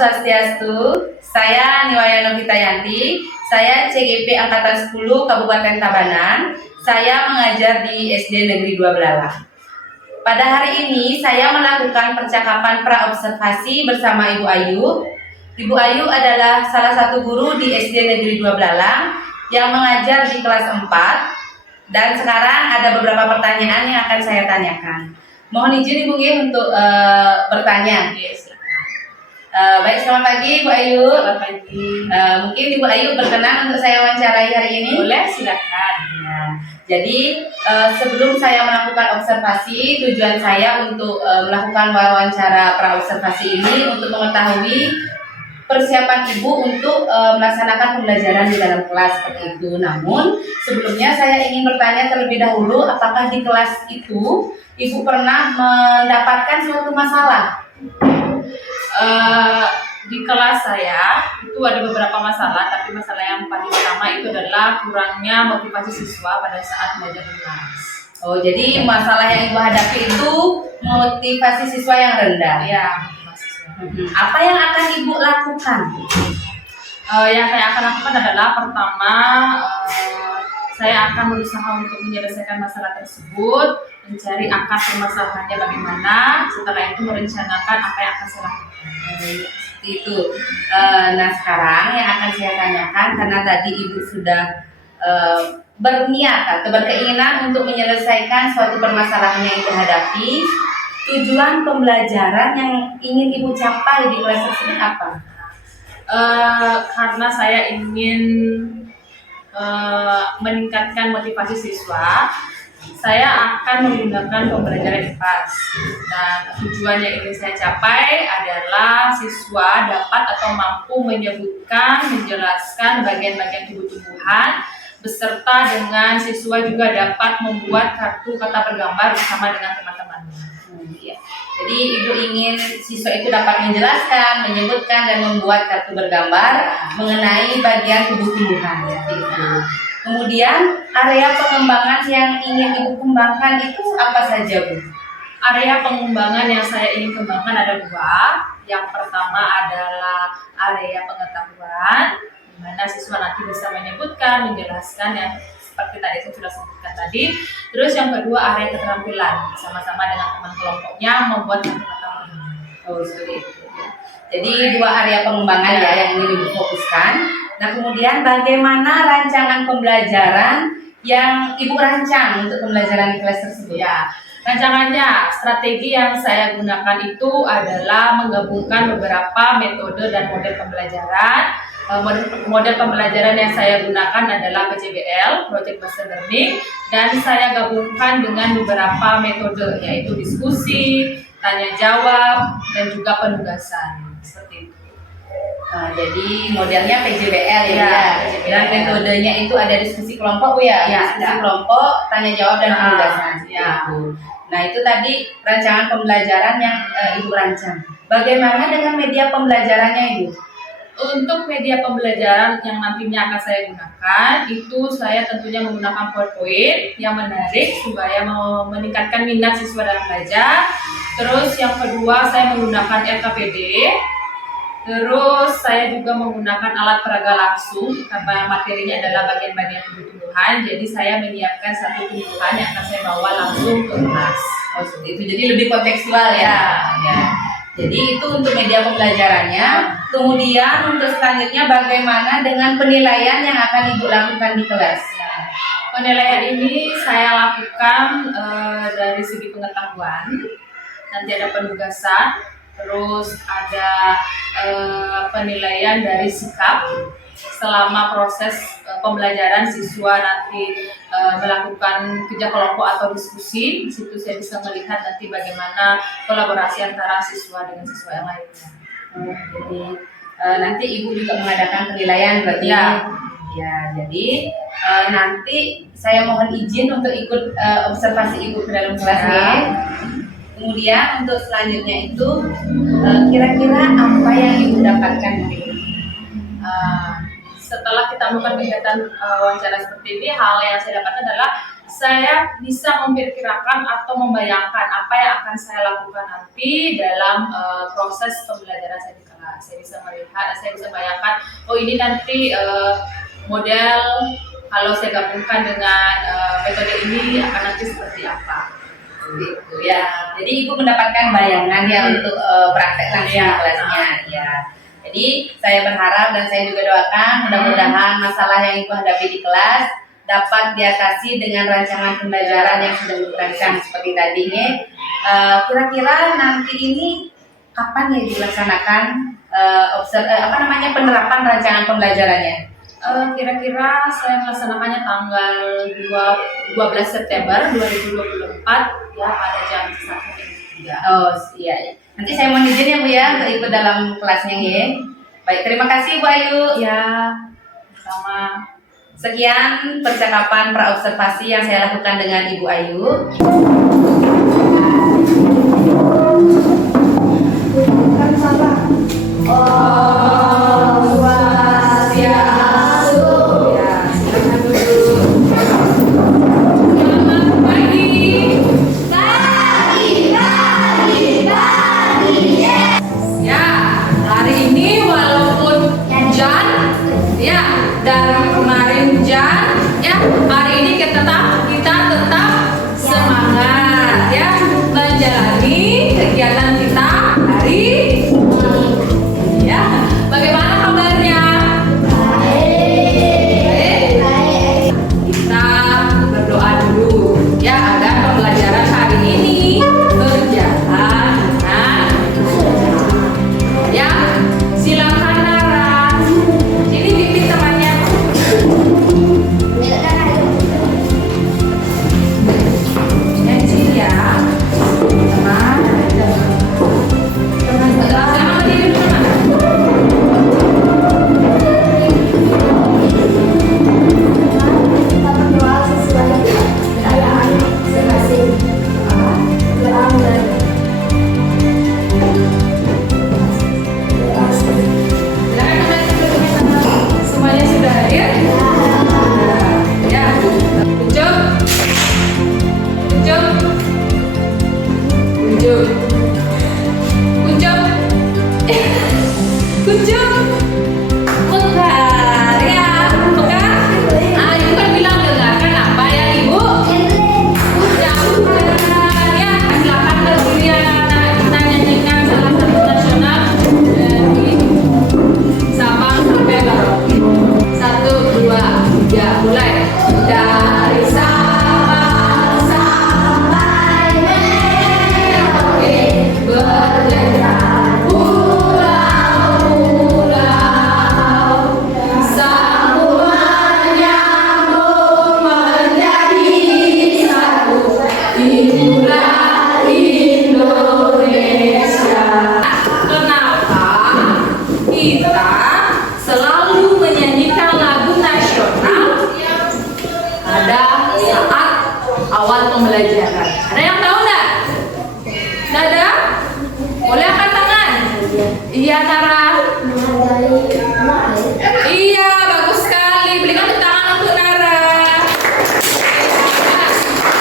Swastiastu, saya Niwaya Novita Yanti, saya CGP Angkatan 10 Kabupaten Tabanan, saya mengajar di SD Negeri 2 Belalang. Pada hari ini saya melakukan percakapan praobservasi bersama Ibu Ayu. Ibu Ayu adalah salah satu guru di SD Negeri 2 Belalang yang mengajar di kelas 4, dan sekarang ada beberapa pertanyaan yang akan saya tanyakan. Mohon izin Ibu untuk bertanya. Baik, selamat pagi Bu Ayu. Selamat pagi. Mungkin Ibu Ayu berkenan untuk saya wawancarai hari ini? Boleh, silakan. Ya, jadi sebelum saya melakukan observasi, tujuan saya untuk melakukan wawancara praobservasi ini untuk mengetahui persiapan Ibu untuk melaksanakan pembelajaran di dalam kelas seperti itu. Namun sebelumnya saya ingin bertanya terlebih dahulu, apakah di kelas itu Ibu pernah mendapatkan suatu masalah? Di kelas saya itu ada beberapa masalah, tapi masalah yang paling utama itu adalah kurangnya motivasi siswa pada saat belajar di kelas. Oh, jadi masalah yang Ibu hadapi itu motivasi siswa yang rendah. Ya, motivasi siswa. Apa yang akan Ibu lakukan? Yang saya akan lakukan adalah pertama, saya akan berusaha untuk menyelesaikan masalah tersebut, mencari akar permasalahannya bagaimana. Setelah itu merencanakan apa yang akan saya lakukan. Seperti itu. Nah, sekarang yang akan saya tanyakan, karena tadi Ibu sudah berniat atau berkeinginan untuk menyelesaikan suatu permasalahan yang Ibu hadapi, tujuan pembelajaran yang ingin Ibu capai di kelas tersebut apa? Karena saya ingin meningkatkan motivasi siswa, saya akan menggunakan pembelajaran IPAS. Dan tujuan yang ingin saya capai adalah siswa dapat atau mampu menyebutkan, menjelaskan bagian-bagian tubuh tumbuhan, beserta dengan siswa juga dapat membuat kartu kata bergambar bersama dengan teman-temannya. Ya. Jadi Ibu ingin siswa itu dapat menjelaskan, menyebutkan, dan membuat kartu bergambar mengenai bagian tubuh tumbuhan. Kemudian area pengembangan yang ingin Ibu kembangkan itu apa saja, Bu? Area pengembangan yang saya ingin kembangkan ada dua. Yang pertama adalah area pengetahuan, di mana siswa nanti bisa menyebutkan, menjelaskan yang seperti tadi saya sudah sebutkan tadi. Terus yang kedua area keterampilan, sama-sama dengan teman kelompoknya membuat kata-kata berguna. Oh, seperti itu. Jadi dua area pengembangan ya yang ingin Ibu fokuskan. Nah, kemudian bagaimana rancangan pembelajaran yang Ibu rancang untuk pembelajaran di kelas tersebut? Ya, rancangannya, strategi yang saya gunakan itu adalah menggabungkan beberapa metode dan model pembelajaran. Model pembelajaran yang saya gunakan adalah PJBL, Project Based Learning, dan saya gabungkan dengan beberapa metode, yaitu diskusi, tanya jawab, dan juga penugasan. Seperti itu. Nah, jadi modelnya PJBL ya. PJBL. Dan metodenya itu ada diskusi kelompok, Bu ya? Diskusi kelompok, tanya jawab, dan penugasan. Ya. Nah, itu tadi rancangan pembelajaran yang Ibu rancang. Bagaimana dengan media pembelajarannya, Ibu? Untuk media pembelajaran yang nantinya akan saya gunakan, itu saya tentunya menggunakan PowerPoint yang menarik supaya meningkatkan minat siswa dalam belajar. Terus yang kedua saya menggunakan RKPD. Terus saya juga menggunakan alat peraga langsung karena materinya adalah bagian-bagian tumbuh-tumbuhan. Jadi saya menyiapkan satu tumbuhan yang akan saya bawa langsung ke kelas. Oh, seperti itu. Jadi lebih kontekstual ya. Jadi itu untuk media pembelajarannya. Kemudian untuk selanjutnya bagaimana dengan penilaian yang akan Ibu lakukan di kelas? Penilaian ini saya lakukan dari segi pengetahuan. Nanti ada penugasan, terus ada penilaian dari sikap selama proses pembelajaran siswa nanti melakukan kerja kelompok atau diskusi. Di situ saya bisa melihat nanti bagaimana kolaborasi antara siswa dengan siswa yang lainnya. Jadi nanti Ibu juga mengadakan penilaian berarti ya. Jadi nanti saya mohon izin untuk ikut observasi Ibu ke dalam kelas ya. Kemudian untuk selanjutnya itu kira-kira apa yang Ibu dapatkan dari setelah kita melakukan kegiatan wawancara seperti ini, hal yang saya dapatkan adalah saya bisa memperkirakan atau membayangkan apa yang akan saya lakukan nanti dalam proses pembelajaran saya di kelas. Saya bisa melihat, saya bisa bayangkan, oh ini nanti model kalau saya gabungkan dengan metode ini akan nanti seperti apa. Gitu ya. Jadi Ibu mendapatkan bayangan ya untuk praktek langsung di kelasnya ya. Jadi saya berharap dan saya juga doakan mudah-mudahan masalah yang Ibu hadapi di kelas dapat diatasi dengan rancangan pembelajaran yang sudah dirancang seperti tadi nih. Kira-kira nanti ini kapan ya dilaksanakan penerapan rancangan pembelajarannya? Kira-kira saya melaksanakannya tanggal 12 September 2024 ya pada jam 1. Oh iya, iya. Nanti saya mohon izin ya Bu ya untuk ikut dalam kelasnya ya. Baik, terima kasih Bu Ayu. Ya, sama. Sekian percakapan praobservasi yang saya lakukan dengan Ibu Ayu. Dari kemarin hujan, ya hari ini kita tetap semangat ya menjalani kegiatan kita hari ini. Ya, bagaimana kabarnya? Baik. Kita berdoa dulu ya agar pembelajaran hari ini berjalan dengan ya. Silakan Nara. Ini pimpin temannya. Semuanya sudah hadir? Ya. Kunjung. Kunjung. Kunjung. Kunjung. Kunjung. Mekar ya. Mekar. Ah, Ibu kan bilang dengarkan apa ya Ibu? Ya, ya. Silakan berdiri anak-anak. Kita nyanyikan salah satu nasional dari Sabang sampai Merauke. 1, 2, 3, mulai. Dari Sabang sampai Merauke berjalan pulau-pulau, sambung menyambung menjadi satu. Inilah Indonesia. Kenapa kita selalu menyanyikan lagu nasional pada saat awal pembelajaran? Ada yang tahu nggak? Nggak ada? Boleh angkat tangan? Iya Nara. Iya, bagus sekali. Berikan tepuk tangan untuk Nara.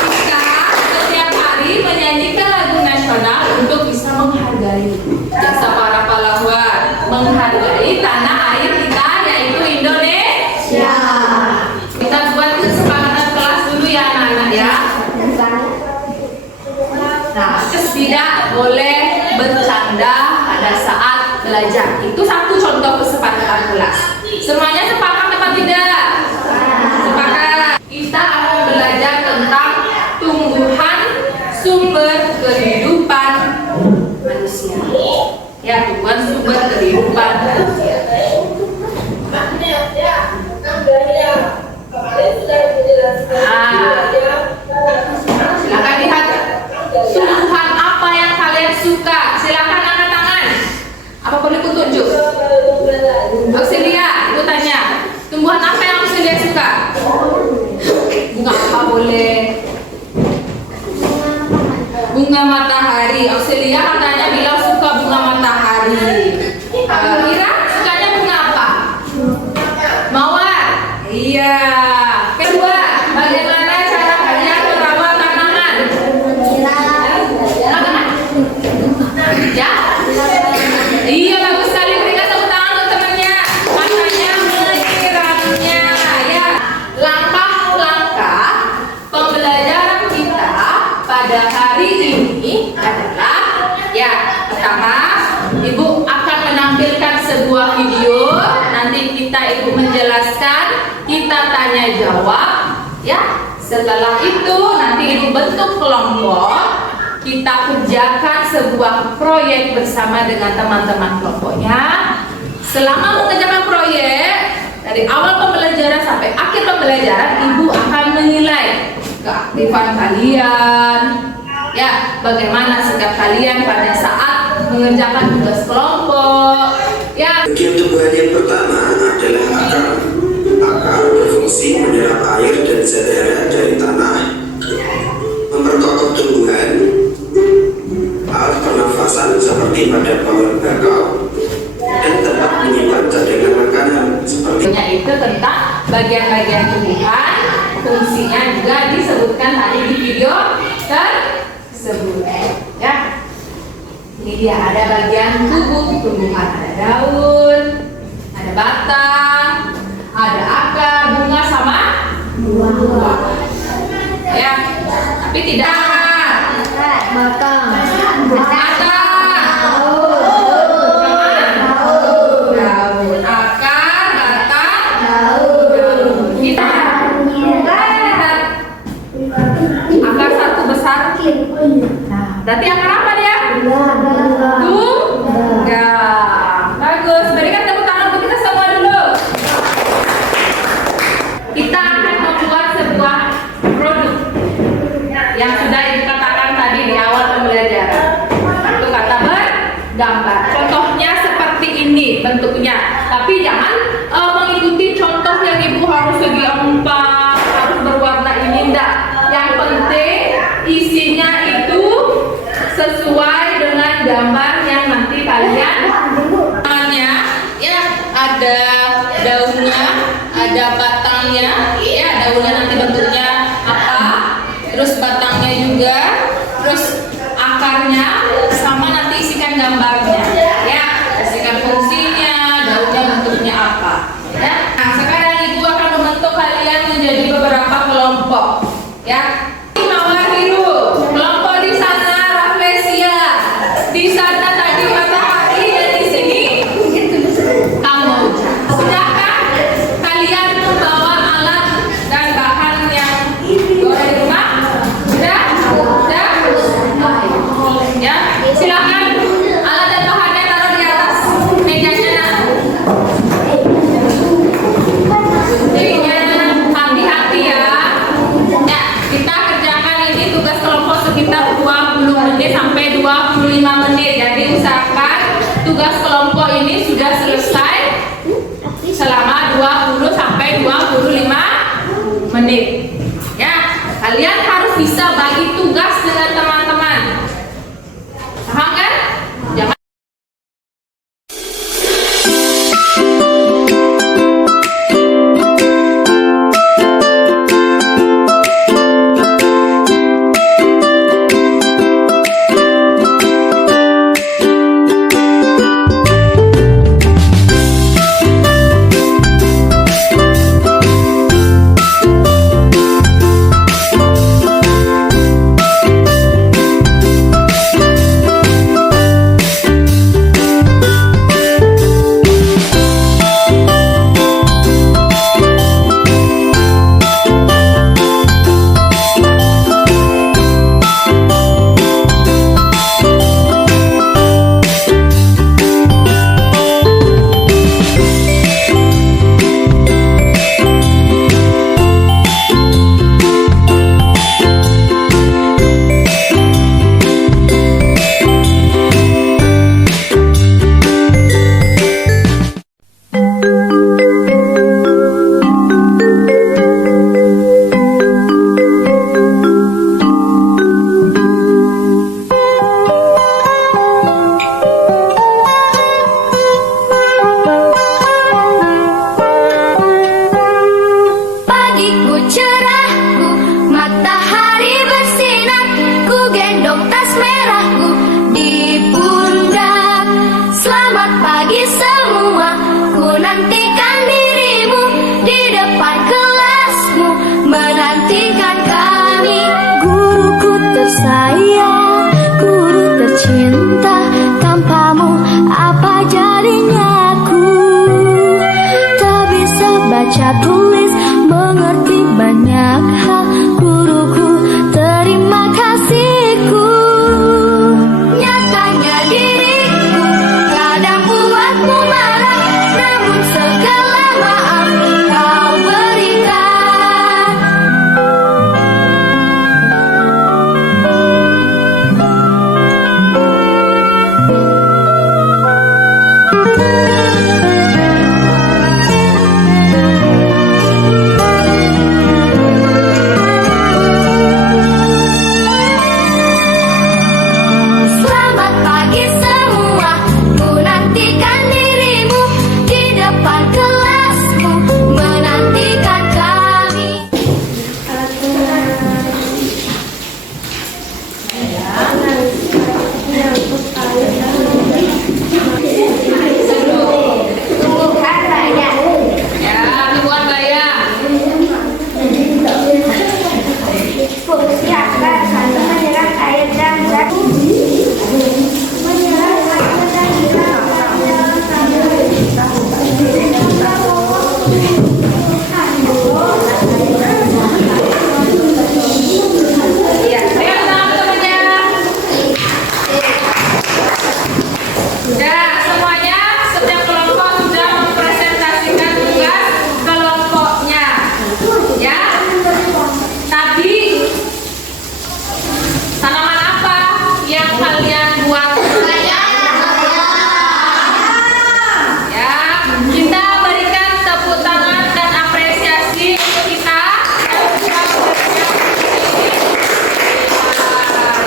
Kita setiap hari menyanyikan lagu nasional untuk bisa menghargai jasa para pahlawan, menghargai tanah air kita yaitu Indonesia. Kita buat kesepakatan kelas dulu ya anak-anak ya. Nah, tidak boleh bercanda pada saat belajar. Itu satu contoh kesepakatan kelas. Semuanya sepakat apa tidak? Sepakat. Kita akan belajar tentang tumbuhan sumber kehidupan manusia. Ya, tumbuhan sumber kehidupan manusia. Silakan lihat tumbuhan apa yang kalian suka. Silakan angkat tangan. Apa boleh kutunjuk? Auxilia, aku tanya. Tumbuhan apa yang Auxilia suka? Bunga apa boleh? Bunga matahari. Auxilia katanya bilang suka bunga matahari. Kira sukanya bunga apa? Mawar. Iya. Kedua, bagaimana cara kalian merawat tanaman? Ya? Iya, bagus sekali. Ibu menjelaskan, kita tanya jawab, ya. Setelah itu nanti Ibu bentuk kelompok, kita kerjakan sebuah proyek bersama dengan teman-teman kelompoknya. Selama mengerjakan proyek, dari awal pembelajaran sampai akhir pembelajaran, Ibu akan menilai keaktifan kalian, ya, bagaimana sikap kalian pada saat mengerjakan tugas kelompok, ya. Bagian tumbuhan yang pertama adalah akar. Akar berfungsi menyerap air dan zat hara dari tanah, memperkokoh tumbuhan, alat pernafasan seperti pada pohon bakau, dan tempat menyimpan cadangan makanan seperti Itu tentang bagian-bagian tumbuhan, fungsinya juga disebutkan tadi di video tersebut, ya. Ini dia, ada bagian tubuh tumbuhan, ada daun, ada batang, ada akar, bunga sama buah. Ya, tapi tidak Batang. daun, akar, batang, daun. Kita akar satu besar. Nah, berarti akar apa dia? Tunggang. Bagus. Berikan tepuk tangan untuk kita semua dulu. Kita akan membuat sebuah produk yang sudah dikatakan tadi di awal pembelajaran. Itu kata bergambar. Contohnya seperti ini bentuknya. Tapi jangan mengikuti contoh yang Ibu harus segi empat, harus berwarna ini, enggak. Yang penting isinya itu sesuai dengan gambar yang nanti kalian tangannya, ya, ada daunnya, ada batangnya, ya, daunnya nanti bentuknya apa, terus batangnya juga, terus akarnya, sama nanti isikan gambarnya, ya, isikan fungsinya, daunnya bentuknya apa, ya. Nah, sekarang Ibu akan membentuk kalian menjadi beberapa kelompok, ya. Mawar biru, kelompok di sana Rafflesia, di sana tadi matahari, dan di sini Kamboja. Sudahkah kalian membawa alat dan bahan yang boleh di rumah? Sudah? Sudah? Ya, silakan alat dan bahannya taruh di atas mejanya. Nak. Intinya hati-hati ya. Ya, kita kerjakan ini tugas kelompok sekitar 20 menit sampai 25 menit. Jadi usahakan tugas kelompok ini sudah selesai selama 20 sampai 25 menit. Ya, kalian harus bisa bagi tugas dengan teman-teman. Paham kan? Jangan baca tulis, mengerti banyak hal. Guruku, terima kasihku. Nyatanya diriku kadang buatmu marah, namun segala maaf kau berikan. Selamat pagi semua, ku nantikan dirimu di depan kelasmu, menantikan kami. Tumbuhan raya. Ya, tumbuhan raya. Fungsi akar satu menyerap air dan zat. Menyerap air dan Ayo teman-temannya. Ya, semuanya setiap kelompok sudah mempresentasikan tugas kelompoknya. Ya. Tadi tanaman apa yang kalian buat? Ya, kita berikan tepuk tangan dan apresiasi untuk kita.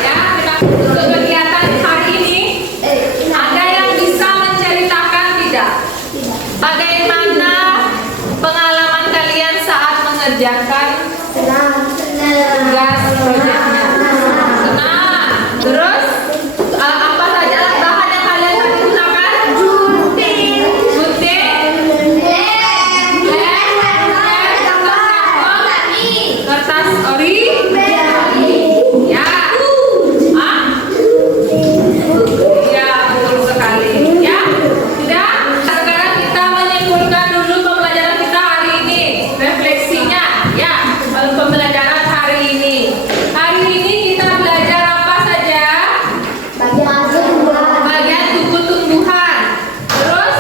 Ya, kita untuk kegiatan hari ini. Ada yang bisa menceritakan tidak? Bagaimana pengalaman kalian saat mengerjakan tugas proyeknya? Senang. Terus apa saja alat bahan yang kalian tadi gunakan? Gunting, kertas ori, ya, ya betul sekali. Ya, sudah. Sekarang kita menyimpulkan dulu pembelajaran kita hari ini. Refleksinya, ya, pembelajaran hari ini. Hari ini kita belajar apa saja? Bagian tubuh tumbuhan. Terus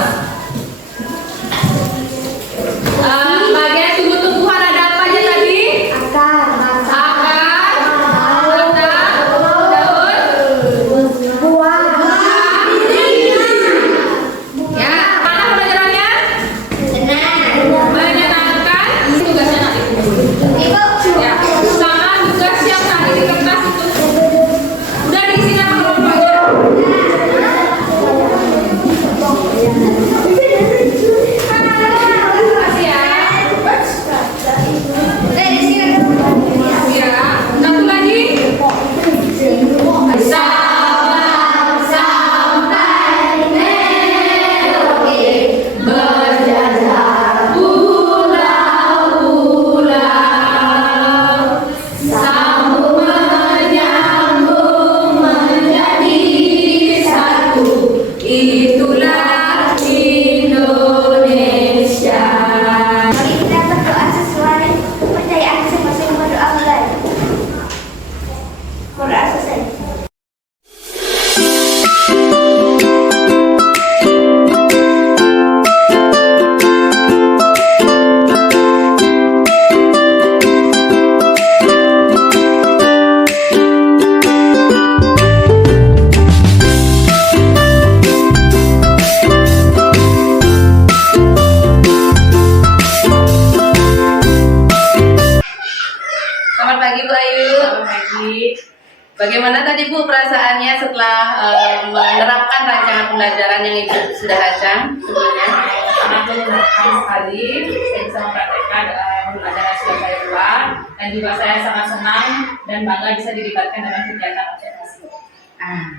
bagian tubuh tumbuhan ada apa aja tadi? Akar, batang, daun, ya. Mana pelajarannya? Menyenangkan. Tugasnya nanti. Ya, sama tugas yang tadi di kertas itu. Udah diisi nama kelompoknya. Makasih ya. Ya, satu lagi. Salam sampai Merauke, berjajah pulau-pulau, sambung menyambung menjadi satu, itulah Indonesia. Mari kita berdoa sesuai kepercayaan masing-masing. Berdoa mulai. Berdoa selesai. Selamat pagi Bu Ayu. Selamat pagi. Bagaimana tadi Bu perasaannya setelah menerapkan rancangan pembelajaran yang Ibu sudah rancang sebelumnya? Sangat menyenangkan sekali. Saya bisa mempraktekkan pembelajaran yang sudah saya buat, dan juga saya sangat senang dan bangga bisa dilibatkan dalam kegiatan observasi.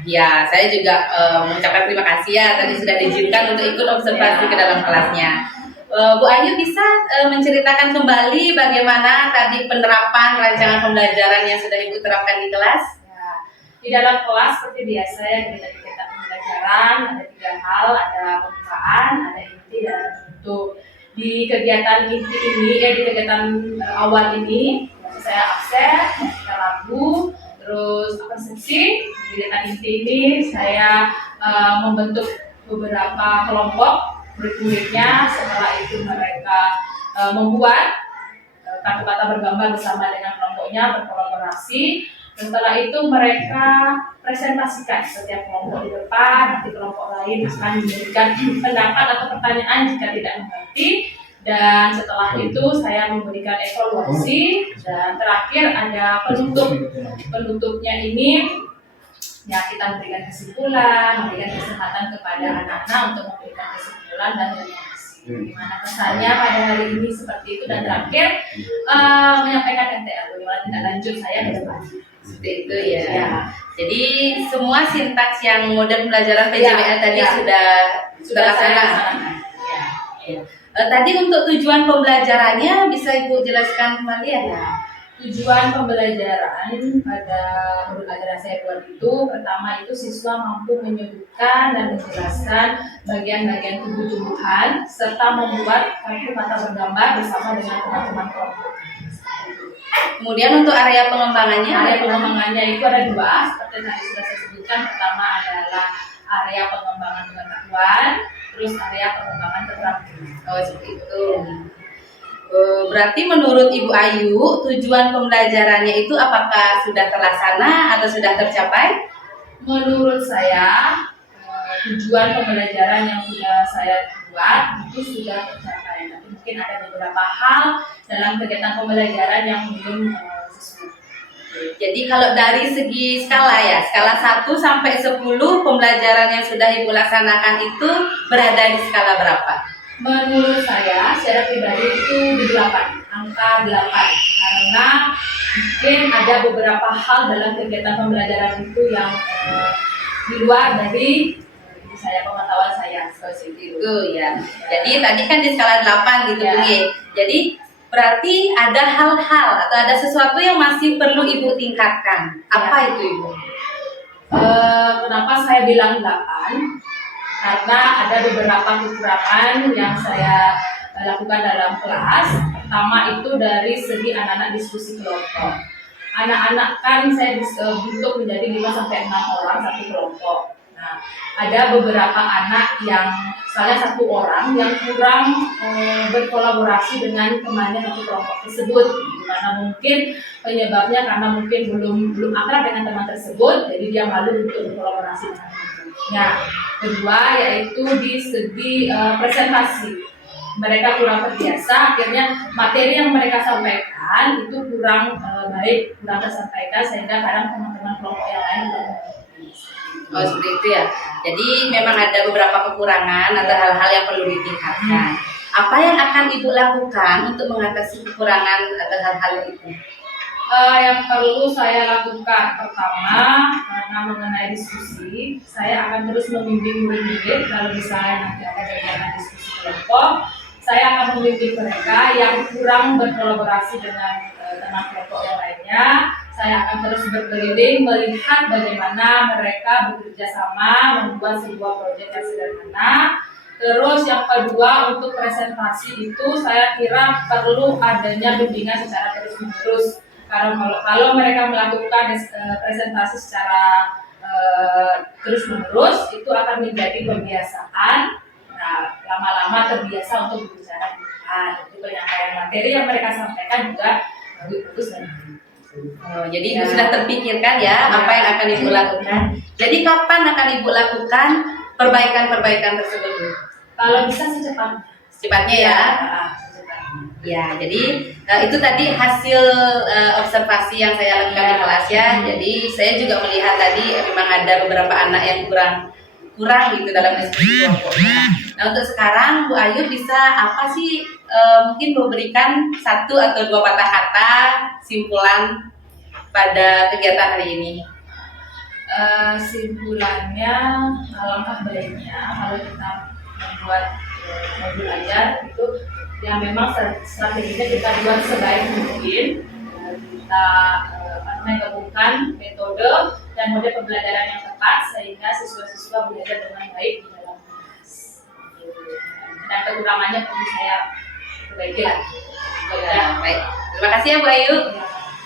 Ya, saya juga mengucapkan terima kasih ya tadi sudah diizinkan untuk ikut observasi ke dalam kelasnya. Bu Ayu bisa menceritakan kembali bagaimana tadi penerapan rancangan pembelajaran yang sudah Ibu terapkan di kelas? Ya, di dalam kelas seperti biasa ya, kita kegiatan pembelajaran ada 3 hal, ada pembukaan, ada inti, dan bentuk. di kegiatan inti ini, di kegiatan awal ini saya absen, kita lagu, terus konsepsi. Di kegiatan inti ini saya membentuk beberapa kelompok murid-muridnya. Setelah itu mereka membuat kata-kata bergambar bersama dengan kelompoknya, berkolaborasi. Setelah itu mereka presentasikan setiap kelompok di depan, nanti kelompok lain akan memberikan pendapat atau pertanyaan jika tidak mengerti. Dan setelah itu saya memberikan evaluasi, dan terakhir ada penutup. Penutupnya ini ya kita memberikan kesimpulan, memberikan kesempatan kepada anak-anak untuk memberikan kesimpulan dan reaksi. Gimana kesannya pada hari ini seperti itu, dan terakhir menyampaikan MTA bagaimana tindak lanjut saya ke depan. Seperti itu ya. Jadi semua sintaks yang model pembelajaran PJBL tadi sudah terlaksana. Ya. Tadi untuk tujuan pembelajarannya bisa Ibu jelaskan kembali ya? Tujuan pembelajaran pada modul ajaran saya buat itu, pertama itu siswa mampu menyebutkan dan menjelaskan bagian-bagian tubuh tumbuhan serta membuat kartu mata bergambar bersama dengan teman-teman kelompok. Kemudian untuk area pengembangannya? Area pengembangannya itu ada dua, seperti yang tadi sudah saya sebutkan. Pertama adalah area pengembangan pengetahuan, terus area pengembangan keterampilan. Oh, seperti itu. Berarti menurut Ibu Ayu, tujuan pembelajarannya itu apakah sudah terlaksana atau sudah tercapai? Menurut saya, tujuan pembelajaran yang sudah saya buat itu sudah tercapai. Tapi mungkin ada beberapa hal dalam kegiatan pembelajaran yang belum sesuai. Jadi kalau dari segi skala ya, skala 1 sampai 10 pembelajaran yang sudah Ibu laksanakan itu berada di skala berapa? Menurut saya secara pribadi itu di 8, angka 8, karena mungkin ada beberapa hal dalam kegiatan pembelajaran itu yang di luar dari saya, pengetahuan saya. Seperti itu ya. Jadi tadi kan di skala 8 gitu Ya. Bu. Jadi berarti ada hal-hal atau ada sesuatu yang masih perlu Ibu tingkatkan. Apa itu Ibu? Kenapa saya bilang 8? Karena ada beberapa kekurangan yang saya lakukan dalam kelas. Pertama itu dari segi anak-anak diskusi kelompok. Anak-anak kan saya bentuk menjadi 5-6 orang satu kelompok. Nah, ada beberapa anak yang misalnya satu orang yang kurang berkolaborasi dengan temannya satu kelompok tersebut. Dimana mungkin penyebabnya karena mungkin belum akrab dengan teman tersebut, jadi dia malu untuk berkolaborasi dengan temannya. Kedua yaitu di segi presentasi, mereka kurang terbiasa, akhirnya materi yang mereka sampaikan itu kurang baik, kurang tersampaikan, sehingga kadang teman-teman kelompok yang lain belum mengerti. Oh seperti itu ya. Jadi memang ada beberapa kekurangan atau hal-hal yang perlu ditingkatkan. Apa yang akan Ibu lakukan untuk mengatasi kekurangan atau hal-hal itu? Yang perlu saya lakukan pertama, karena mengenai diskusi, saya akan terus membimbing murid-murid. Kalau misalnya nanti ada kegiatan diskusi kelompok, saya akan membimbing mereka yang kurang berkolaborasi dengan teman kelompok yang lainnya. Saya akan terus berkeliling melihat bagaimana mereka bekerja sama membuat sebuah proyek yang sederhana. Terus yang kedua, untuk presentasi itu saya kira perlu adanya bimbingan secara terus-menerus. Kalau mereka melakukan presentasi secara terus-menerus, itu akan menjadi kebiasaan. Nah, lama-lama terbiasa untuk berbicara di depan. Jadi penyampaian materi yang mereka sampaikan juga lebih bagus dan Jadi Ibu sudah terpikirkan ya apa yang akan Ibu lakukan. Jadi kapan akan Ibu lakukan perbaikan-perbaikan tersebut? kalau bisa secepatnya. Secepatnya ya. Ya, jadi itu tadi hasil observasi yang saya lakukan di kelas ya. Jadi saya juga melihat tadi memang ada beberapa anak yang kurang gitu dalam diskusi kelompoknya. Nah untuk sekarang Bu Ayu bisa apa sih mungkin memberikan 1 atau 2 patah kata simpulan pada kegiatan hari ini? Simpulannya, alangkah baiknya kalau kita membuat modul ajar itu yang memang strateginya kita buat sebaik mungkin. Kita gabungkan metode dan mode pembelajaran yang tepat sehingga siswa-siswa belajar dengan baik di dalam kelas. Dan kekurangannya perlu saya diperbaiki lagi. Ya, baik. Terima kasih ya Bu Ayu.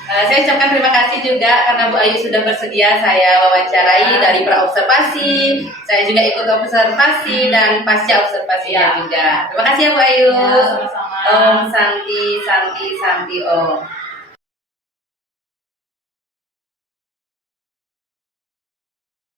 Saya ucapkan terima kasih juga karena Bu Ayu sudah bersedia saya wawancarai dari pra-observasi. Saya juga ikut observasi dan pasca observasinya juga. Terima kasih ya Bu Ayu. Ya, sama-sama. Om Santi Santi Santi Om.